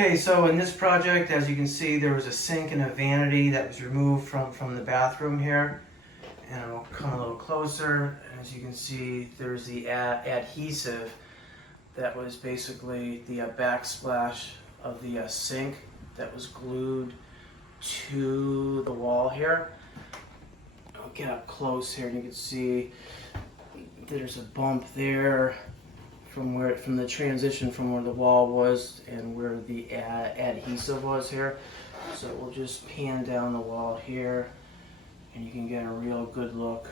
Okay, so in this project, as you can see, there was a sink and a vanity that was removed from the bathroom here. And I'll come a little closer. As you can see, there's the adhesive that was basically the backsplash of the sink that was glued to the wall here. I'll get up close here and you can see there's a bump there from the transition from where the wall was and where the adhesive was here. So we'll just pan down the wall here and you can get a real good look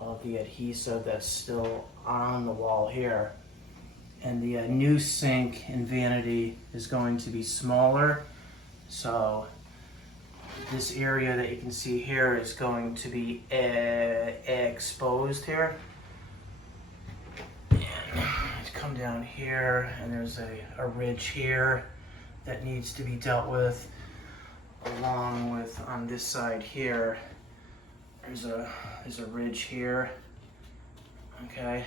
of the adhesive that's still on the wall here. And the new sink and vanity is going to be smaller. So this area that you can see here is going to be exposed here. Come down here and there's a ridge here that needs to be dealt with, along with on this side here there's a ridge here. Okay,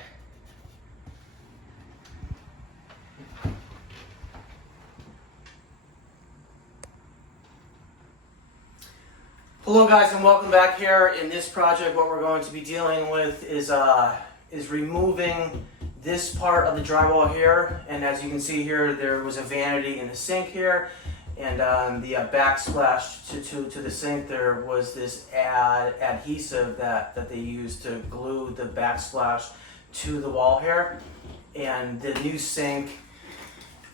hello guys and welcome back. Here in this project what we're going to be dealing with is removing this part of the drywall here, and as you can see here, there was a vanity in the sink here, and on the backsplash to the sink, there was this adhesive that they used to glue the backsplash to the wall here. And the new sink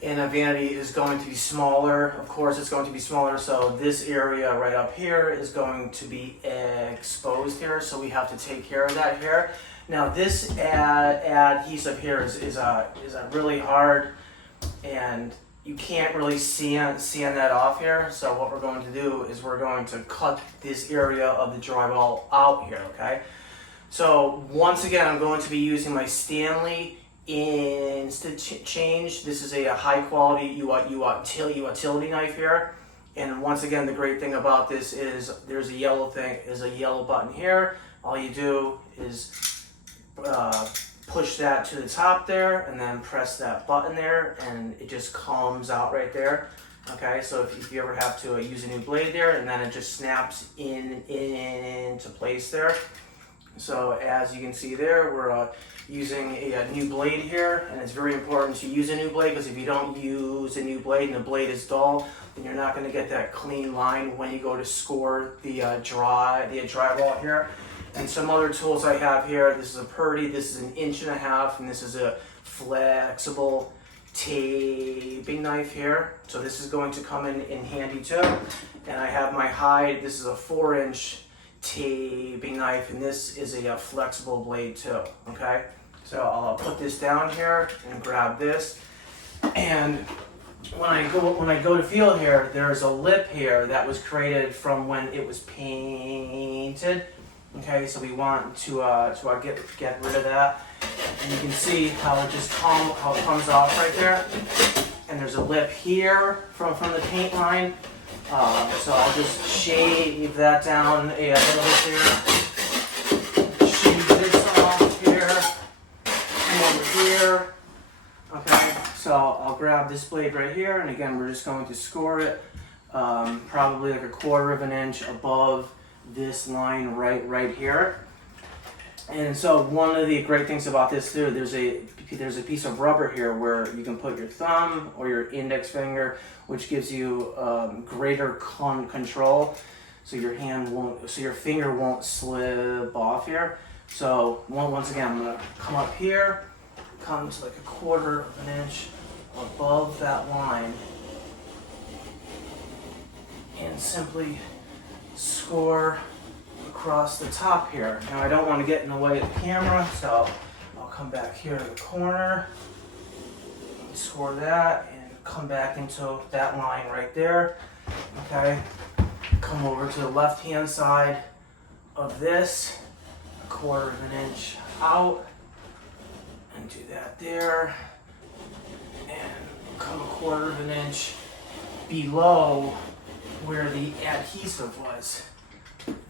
and a vanity is going to be smaller. Of course, it's going to be smaller, so this area right up here is going to be exposed here, so we have to take care of that here. Now this adhesive here is a really hard, and you can't really sand that off here. So what we're going to do is we're going to cut this area of the drywall out here, okay? So once again, I'm going to be using my Stanley Instant Change. This is a high quality utility knife here. And once again, the great thing about this is there's a yellow button here. All you do is push that to the top there and then press that button there and it just comes out right there. Okay, so if you ever have to use a new blade there, and then it just snaps into place there. So as you can see there, we're using a new blade here, and it's very important to use a new blade, because if you don't use a new blade and the blade is dull, then you're not going to get that clean line when you go to score the drywall here. And some other tools I have here, this is a Purdy, this is 1.5 inches, and this is a flexible taping knife here. So this is going to come in handy too. And I have my Hyde, this is a 4-inch taping knife, and this is a flexible blade too, okay? So I'll put this down here and grab this. And when I go to feel here, there's a lip here that was created from when it was painted. Okay, so we want to get rid of that, and you can see how it comes off right there. And there's a lip here from the paint line. So I'll just shave that down a little bit here. Shave this off here. Come over here. Okay, so I'll grab this blade right here, and again we're just going to score it probably like 1/4 inch above this line right here. And so one of the great things about this too, there's a piece of rubber here where you can put your thumb or your index finger, which gives you greater control, so your finger won't slip off here. So once again, I'm gonna come up here, come to like 1/4 inch above that line, and simply score across the top here. Now I don't want to get in the way of the camera, so I'll come back here to the corner, score that, and come back into that line right there. Okay, come over to the left hand side of this, 1/4 inch out, and do that there, and come 1/4 inch below where the adhesive was.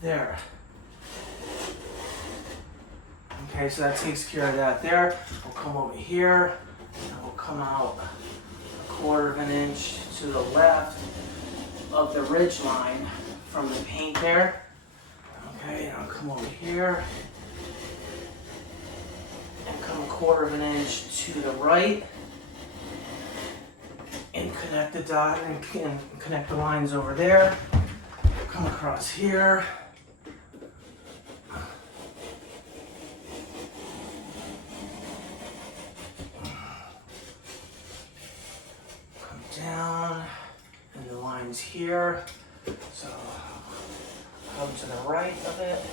There. Okay, so that takes care of that there. We'll come over here, and we'll come out 1/4 of an inch to the left of the ridge line from the paint there. Okay, and I'll come over here and come 1/4 of an inch to the right and connect the dot and connect the lines over there. Come across here. Come down, and the line's here. So come to the right of it.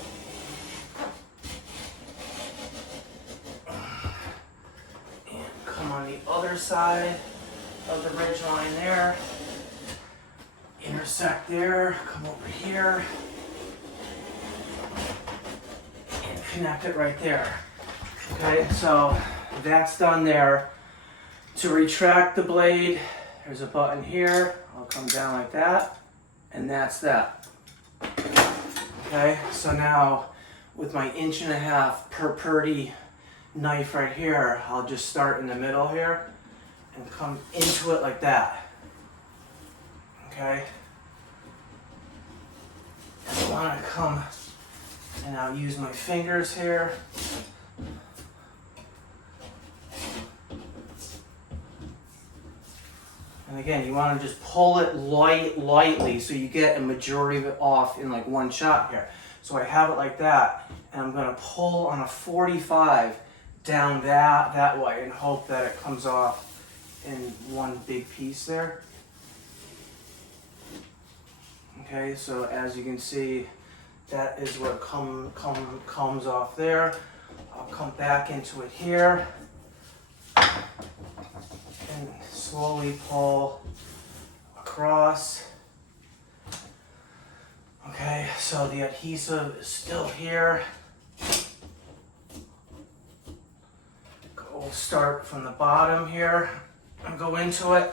And come on the other side of the ridge line there. Intersect there, come over here. And connect it right there. Okay, so that's done there. To retract the blade, there's a button here. I'll come down like that, and that's that. Okay, so now with my 1.5" per purdy knife right here, I'll just start in the middle here and come into it like that. Okay, and I want to come, and I'll use my fingers here. And again, you want to just pull it lightly so you get a majority of it off in like one shot here. So I have it like that, and I'm going to pull on a 45 down that way and hope that it comes off in one big piece there. Okay, so as you can see, that is where it comes off there. I'll come back into it here and slowly pull across. Okay, so the adhesive is still here. We'll start from the bottom here and go into it.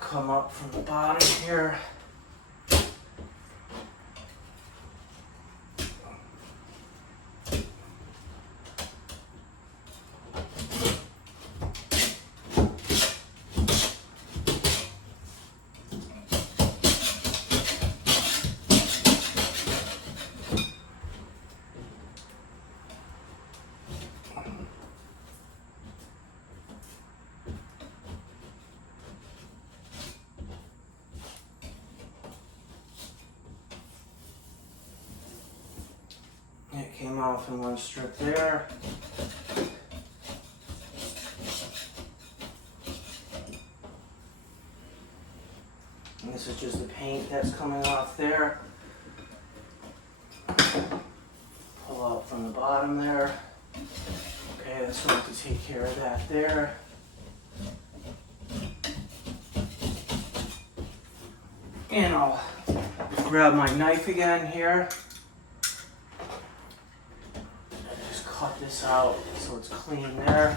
Come up from the bottom here. It came off in one strip there. And this is just the paint that's coming off there. Pull out from the bottom there. Okay, that's going to take care of that there. And I'll grab my knife again here. Cut this out so it's clean there.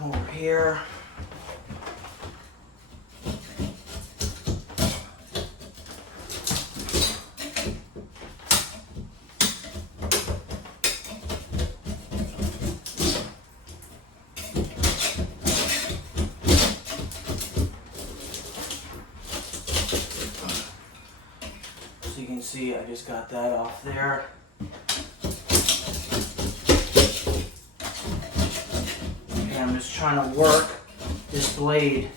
Over here. see, I just got that off there. And I'm just trying to work this blade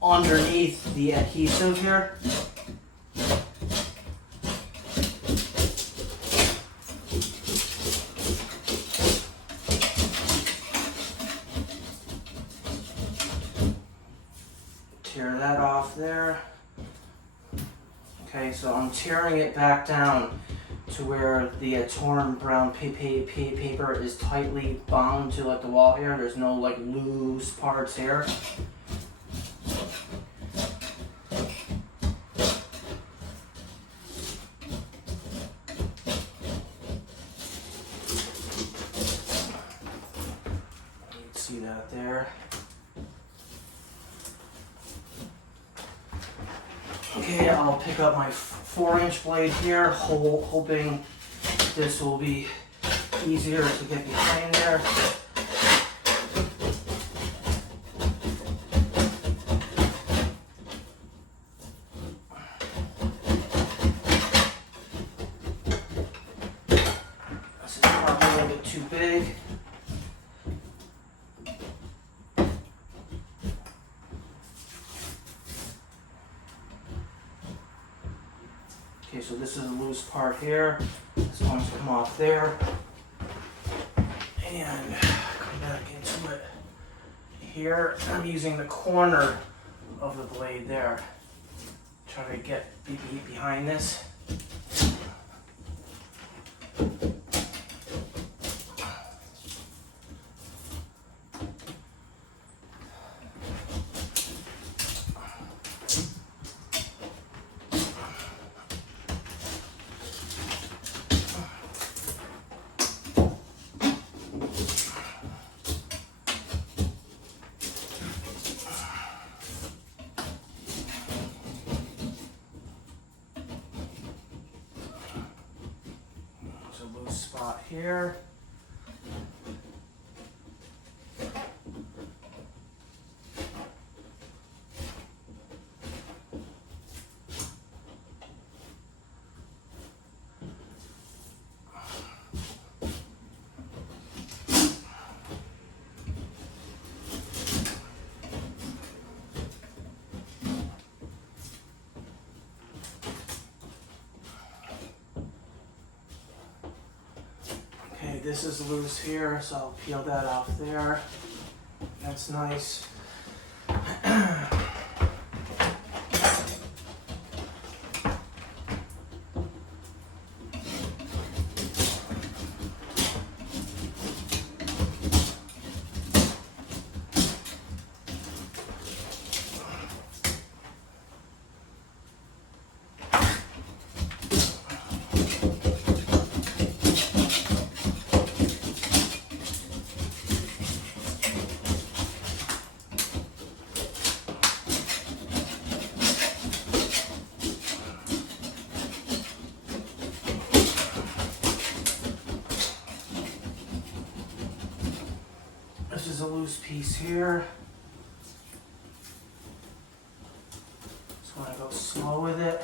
underneath the adhesive here. Tear that off there. Okay, so I'm tearing it back down to where the torn brown paper is tightly bound to like the wall here. There's no like loose parts here. You can see that there. Okay, I'll pick up my 4-inch blade here, hoping this will be easier to get behind there. This is probably a little bit too big. Okay, so this is a loose part here. This one's come off there. And come back into it here. I'm using the corner of the blade there. Try to get behind this. Spot here. This is loose here, so I'll peel that off there. That's nice. This is a loose piece here. Just want to go slow with it.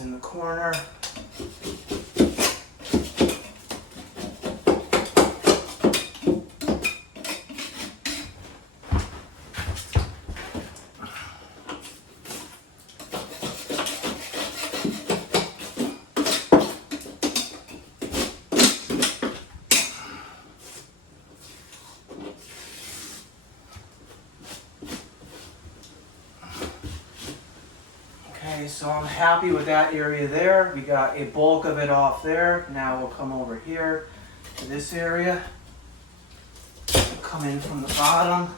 In the corner. So I'm happy with that area there. We got a bulk of it off there. Now we'll come over here to this area. Come in from the bottom.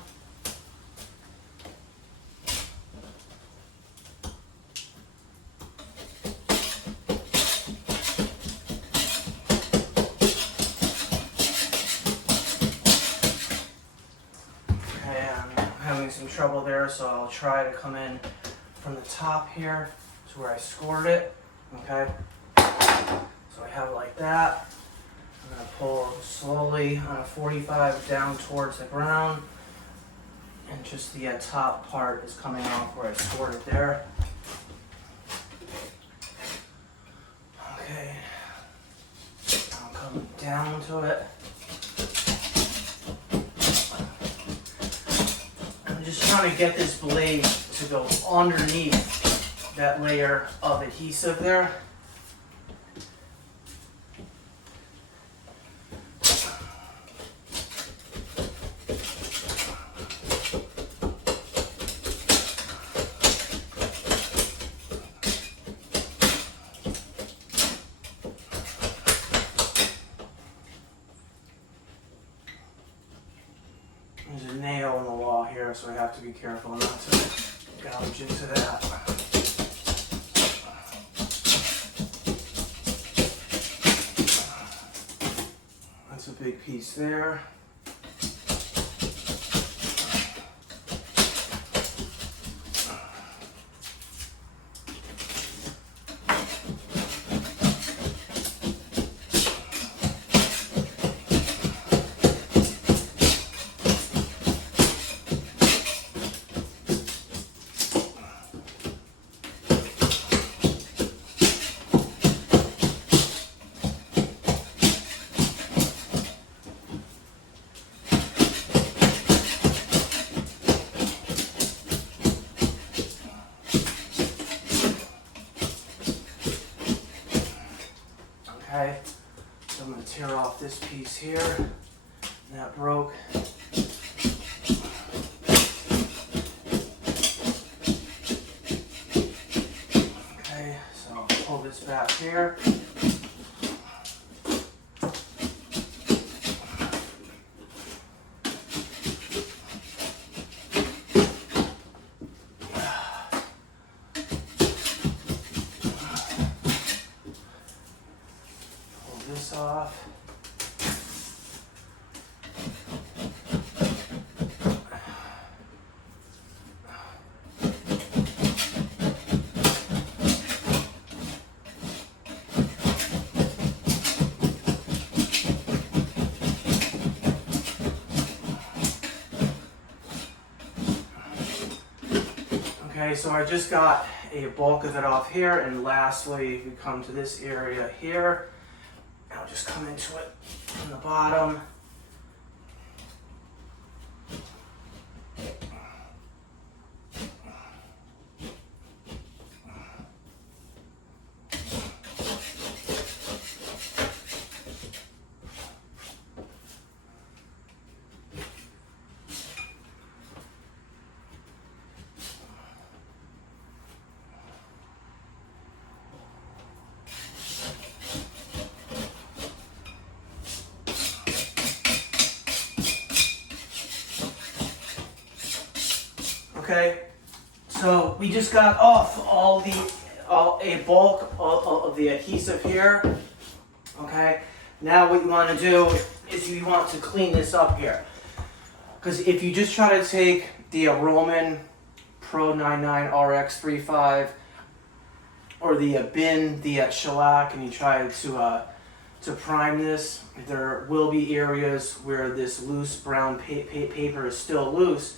having some trouble there, so I'll try to come in from the top here to where I scored it. Okay, so I have it like that. I'm going to pull slowly on a 45 down towards the ground, and just the top part is coming off where I scored it there. Okay, I'm coming down to it. I'm just trying to get this blade to go underneath that layer of adhesive there. There's a nail in the wall here, so I have to be careful not to gouge into that. That's a big piece there. Okay, so I'm going to tear off this piece here, and that broke. Okay, so I'll pull this back here. Off. Okay, so I just got a bulk of it off here, and lastly we come to this area here. I'll just come into it from the bottom. Okay, so we just got off a bulk of the adhesive here. Okay, now what you want to do is you want to clean this up here, because if you just try to take the Roman Pro 99 RX 35 or the bin, the shellac, and you try to prime this, there will be areas where this loose brown paper is still loose.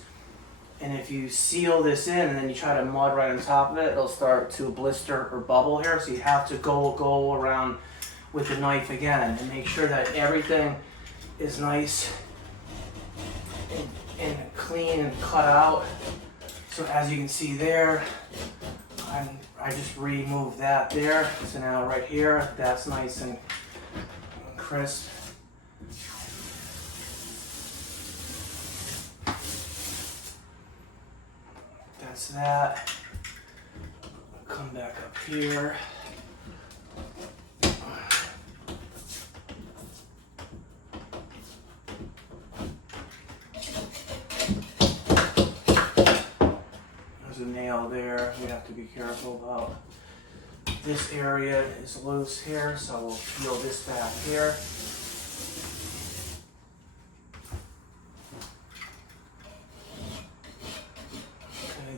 And if you seal this in and then you try to mud right on top of it, it'll start to blister or bubble here. So you have to go around with the knife again and make sure that everything is nice and clean and cut out. So as you can see there, I just removed that there. So now right here, that's nice and crisp. That's that. Come back up here. There's a nail there. We have to be careful about. This area is loose here, so we'll peel this back here.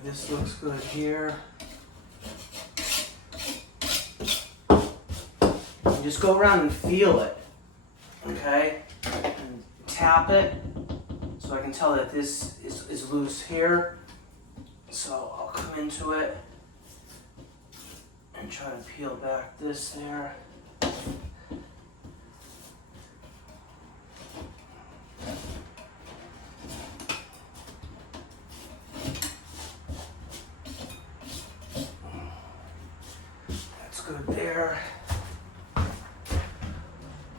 this looks good here. And just go around and feel it, okay? And tap it so I can tell that this is loose here. So I'll come into it and try to peel back this there. That's good there.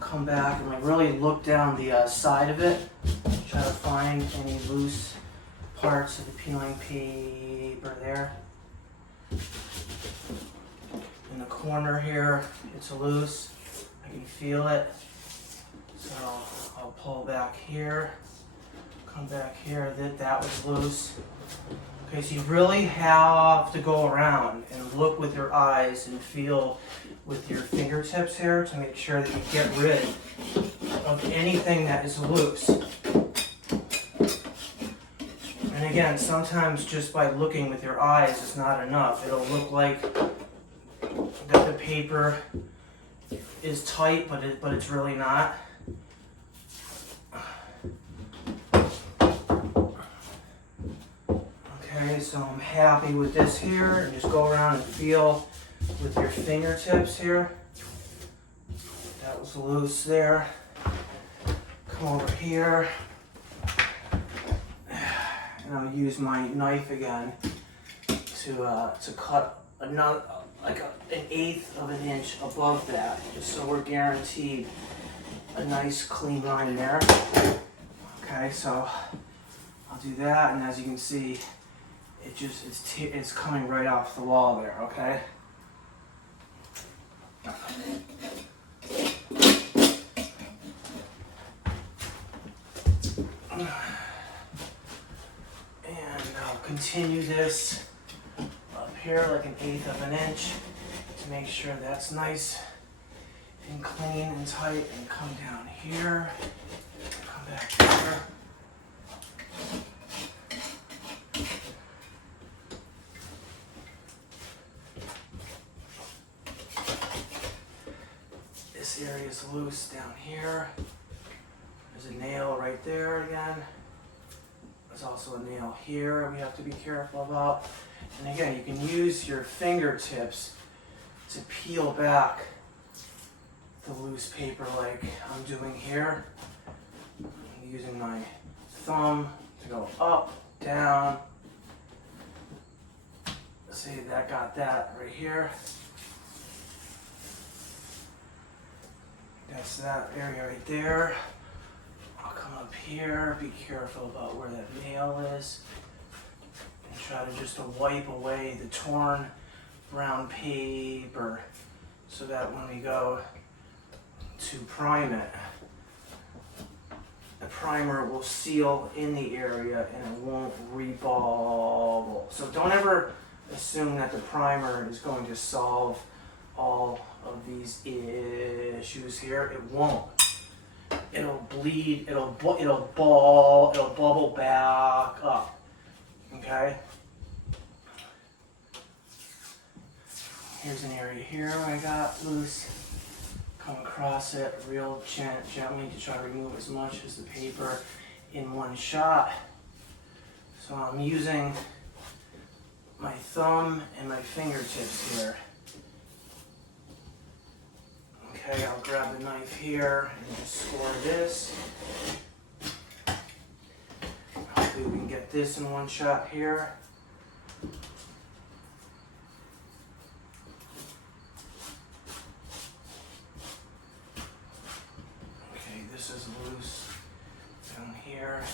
Come back and like really look down the side of it. Try to find any loose parts of the peeling paper there. In the corner here, it's loose. I can feel it. So I'll pull back here. Come back here. That was loose. Okay, so you really have to go around and look with your eyes and feel with your fingertips here to make sure that you get rid of anything that is loose. And again, sometimes just by looking with your eyes is not enough. It'll look like that the paper is tight, but it's really not. Okay, so I'm happy with this here, and just go around and feel with your fingertips here. That was loose there. Come over here, and I'll use my knife again to cut another, like an 1/8 of an inch above that, just so we're guaranteed a nice clean line there. Okay, so I'll do that, and as you can see, it's coming right off the wall there. Okay. And I'll continue this up here like an 1/8 of an inch to make sure that's nice and clean and tight, and come down here, come back here. This area is loose down here. There's a nail right there again. There's also a nail here we have to be careful about. And again, you can use your fingertips to peel back the loose paper like I'm doing here. I'm using my thumb to go up, down. See, that got that right here. That's that area right there. I'll come up here, be careful about where that nail is, and try to just wipe away the torn brown paper so that when we go to prime it, the primer will seal in the area and it won't rebubble. So don't ever assume that the primer is going to solve all of these issues here. It won't. It'll bleed, it'll bubble back up. Okay? Here's an area here I got loose. Come across it real gently to try to remove as much as the paper in one shot. So I'm using my thumb and my fingertips here. Okay, I'll grab the knife here and just score this. Hopefully we can get this in one shot here. Okay, this is loose down here.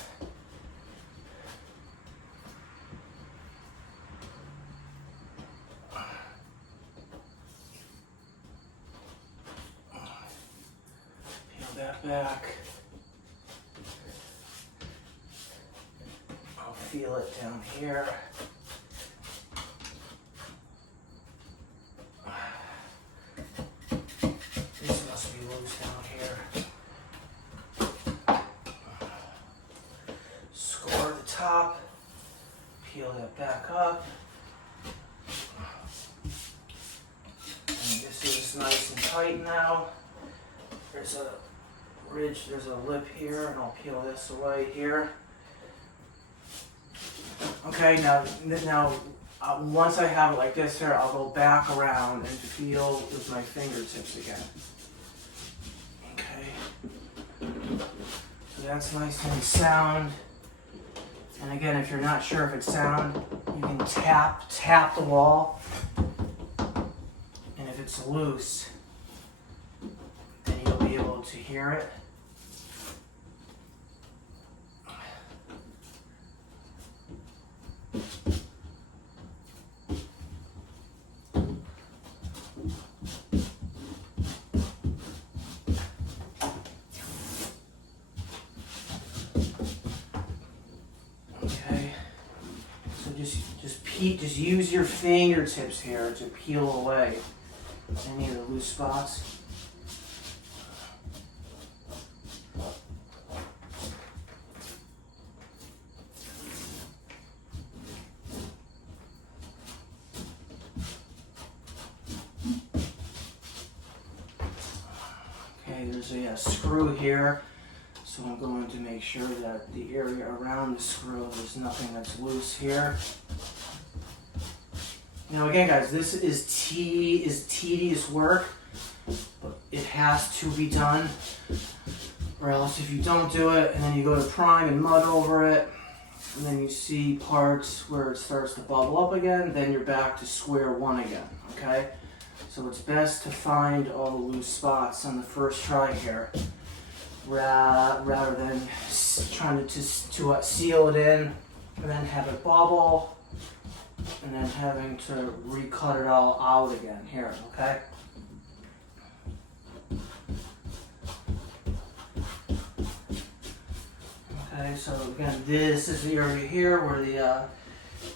That back. I'll feel it down here. This must be loose down here. Score the top. peel that back up. And this is nice and tight now. There's a ridge, there's a lip here, and I'll peel this away here. Okay, now once I have it like this here, I'll go back around and feel with my fingertips again. Okay, so that's nice and sound. And again, if you're not sure if it's sound, you can tap the wall. And if it's loose, then you'll be able to hear it. Just use your fingertips here to peel away any of the loose spots. Okay, there's a screw here, so I'm going to make sure that the area around the screw, there's nothing that's loose here. Now again, guys, this is tedious work, but it has to be done, or else if you don't do it and then you go to prime and mud over it, and then you see parts where it starts to bubble up again, then you're back to square one again, okay? So it's best to find all the loose spots on the first try here, rather than trying to seal it in and then have it bubble, and then having to recut it all out again here, okay? Okay, so again, this is the area here where the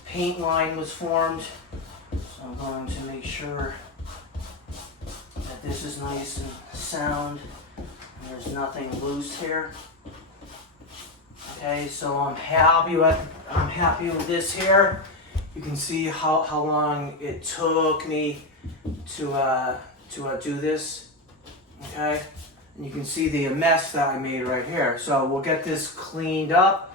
paint line was formed. So I'm going to make sure that this is nice and sound and there's nothing loose here. Okay, so I'm happy with this here. You can see how long it took me to do this, okay? And you can see the mess that I made right here. So we'll get this cleaned up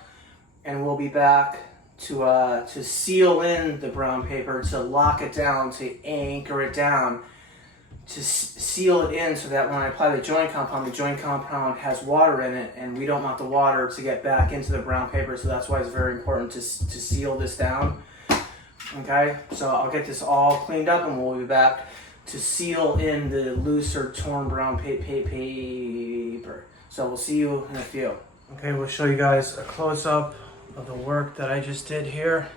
and we'll be back to seal in the brown paper, to lock it down, to anchor it down, to seal it in so that when I apply the joint compound has water in it, and we don't want the water to get back into the brown paper, so that's why it's very important to seal this down. Okay, so I'll get this all cleaned up and we'll be back to seal in the looser torn brown paper. So we'll see you in a few. Okay, we'll show you guys a close-up of the work that I just did here.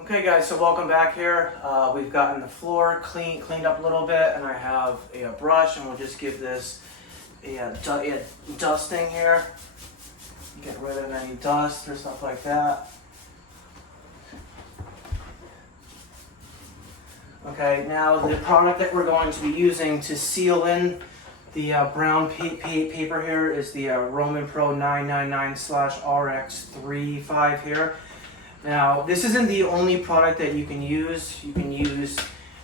Okay guys, so welcome back here. We've gotten the floor cleaned up a little bit, and I have a brush, and we'll just give this a dusting here. Get rid of any dust or stuff like that. Okay, now the product that we're going to be using to seal in the brown paper here is the Roman Pro 999/RX35 here. Now, this isn't the only product that you can use. You can use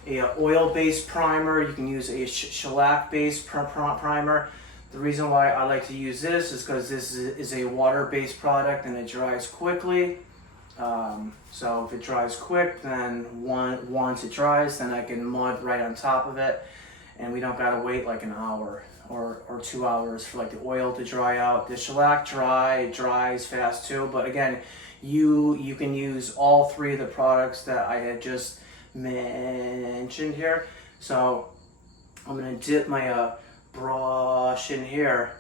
a oil-based primer. You can use a shellac-based primer. The reason why I like to use this is because this is a water-based product and it dries quickly. So if it dries quick, then once it dries, then I can mud right on top of it, and we don't gotta wait like an hour or 2 hours for like the oil to dry out. The shellac dries fast too, but again, you can use all three of the products that I had just mentioned here. So I'm gonna dip my brush in here,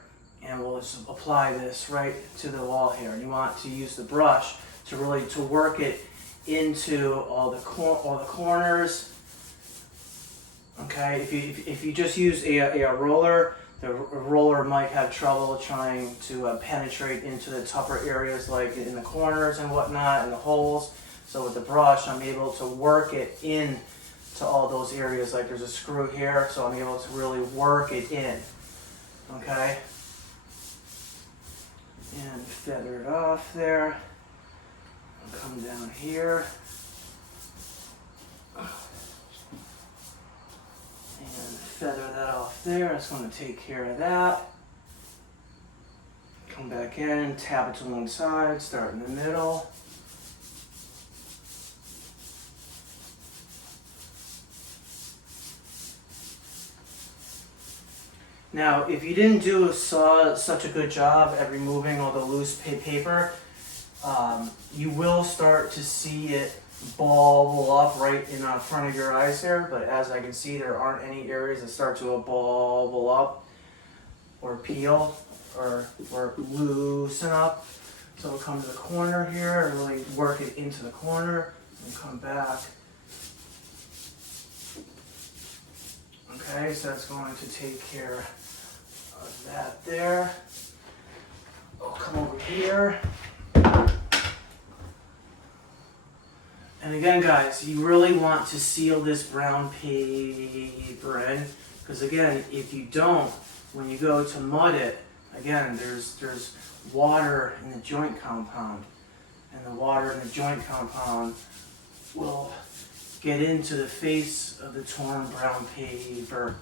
and we'll just apply this right to the wall here. You want to use the brush to really work it into all the corners Okay, if you just use a roller, the roller might have trouble trying to penetrate into the tougher areas like in the corners and whatnot and the holes. So with the brush, I'm able to work it in to all those areas. Like there's a screw here, so I'm able to really work it in. Okay, and feather it off there. I'll come down here. And feather that off there. It's going to take care of that. Come back in, tap it to one side, start in the middle. Now, if you didn't do such a good job at removing all the loose paper, you will start to see it ball up right in front of your eyes here, but as I can see, there aren't any areas that start to ball up or peel or loosen up. So we'll come to the corner here and really work it into the corner and come back. Okay, so that's going to take care of that there. I'll come over here. And again, guys, you really want to seal this brown paper in, because again, if you don't, when you go to mud it, again, there's water in the joint compound, and the water in the joint compound will get into the face of the torn brown paper,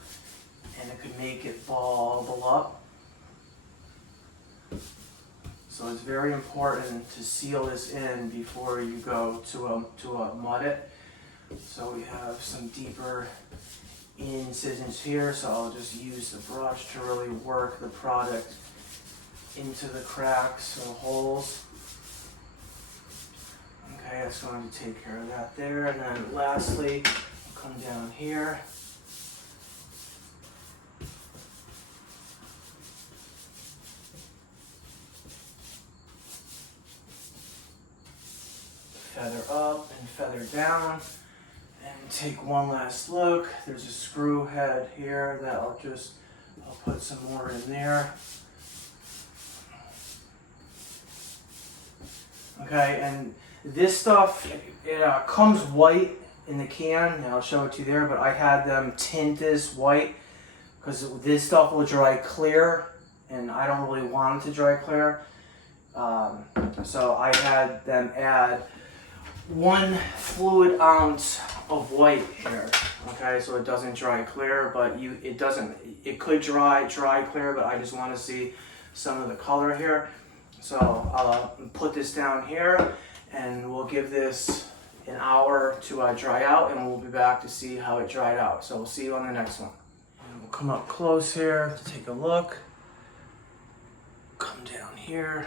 and it could make it bubble up. So it's very important to seal this in before you go to mud it. So we have some deeper incisions here, so I'll just use the brush to really work the product into the cracks or holes. Okay, that's going to take care of that there. And then lastly, I'll come down here. Feather up and feather down, and take one last look. There's a screw head here that I'll put some more in there. Okay, and this stuff, it comes white in the can, and I'll show it to you there, but I had them tint this white because this stuff will dry clear, and I don't really want it to dry clear. So I had them add 1 fluid ounce of white here. Okay, so it doesn't dry clear, but it could dry clear, but I just want to see some of the color here. So I'll put this down here, and we'll give this an hour to dry out, and we'll be back to see how it dried out. So we'll see you on the next one. And we'll come up close here to take a look. Come down here.